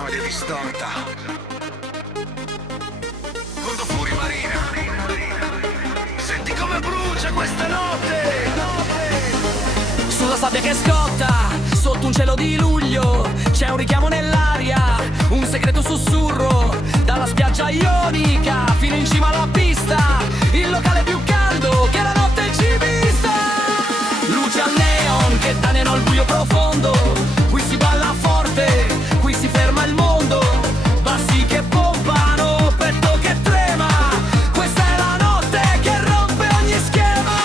nave distorta. Quando fuori marina, senti come brucia questa notte. Sulla sabbia che scotta, sotto un cielo di luglio, c'è un richiamo nell'aria, un segreto sussurro, dalla spiaggia ionica fino in cima alla pista, il locale più caldo che la notte ci vista. Luce al neon che tagliano il buio profondo, qui si balla forte, qui si ferma il mondo, bassi che pompano, petto che trema, questa è la notte che rompe ogni schema.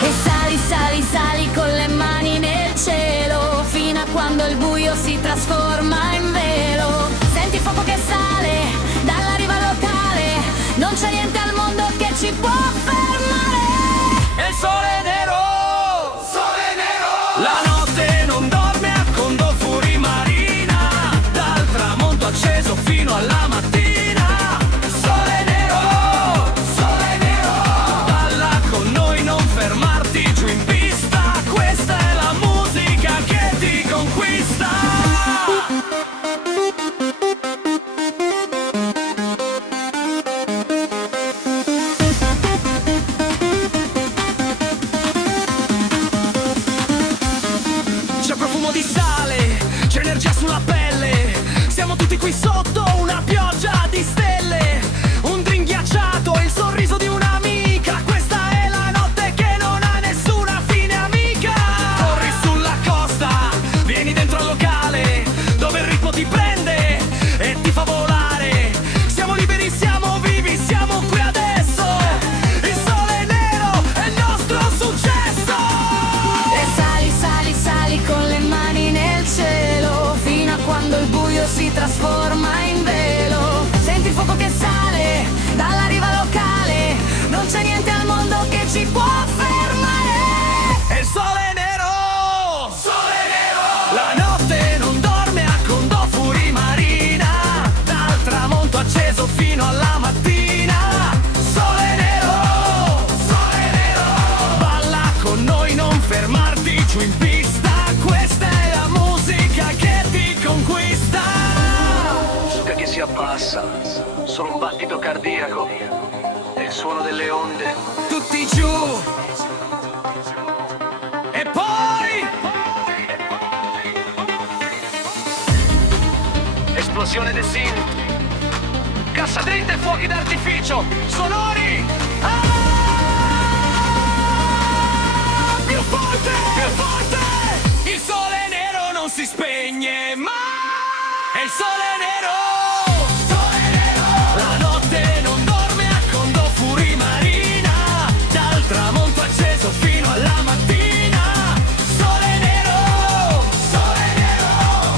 E sali, sali, sali con le mani nel cielo, fino a quando il buio si trasforma in velo. Senti il fuoco che sale dalla riva locale, non c'è niente al mondo che ci può fermare. E il sole nero, la notte non dorme a Condo Fuori Marina, dal tramonto acceso fino alla mattina. Sole nero, balla con noi, non fermarti giù in pista, questa è la musica che ti conquista. C'è profumo di sale, c'è energia sulla pelle, siamo tutti qui sotto una pioggia di stelle, un drink ghiacciato e il sorriso di un'amica, questa è la notte che non ha nessuna fine amica. Corri sulla costa, vieni dentro al locale, dove il ritmo ti prende e ti fa volare, siamo liberi, siamo vivi, siamo qui adesso, il sole nero è il nostro successo. E sali, sali, sali con le mani nel cielo, fino a quando il buio si trasforma in velo. Senti il fuoco che sale dalla riva locale, non c'è niente al mondo che ci può fermare. E il sole nero, la notte non dorme a Condo Fuori Marina, dal tramonto acceso fino alla mattina. Sole nero, balla con noi, non fermarti giù in pista, questa è la musica che ti conquista. Zucca che si abbassa, solo un battito cardiaco e il suono delle onde. Tutti giù. E poi Esplosione dei synth, cassa dritta e fuochi d'artificio sonori. più forte, più forte. Il sole nero non si spegne mai. È il sole nero, la notte non dorme a Condo Fuori Marina, dal tramonto acceso fino alla mattina. Sole nero,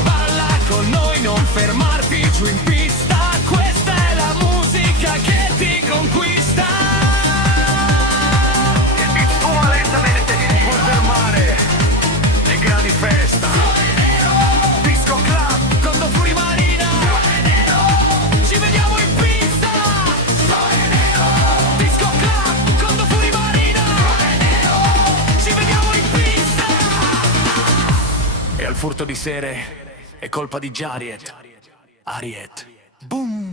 balla con noi, non fermarti giù in pista, questa è la musica che ti conquista. Il beat suona lentamente di non può fermare le grandi festa. Disco club, Condo Fuori Marina, ci vediamo in pista. Disco Club, Condo Fuori Marina, ci vediamo in pista. e al furto di sere è colpa di Jariet. Ariet. Boom.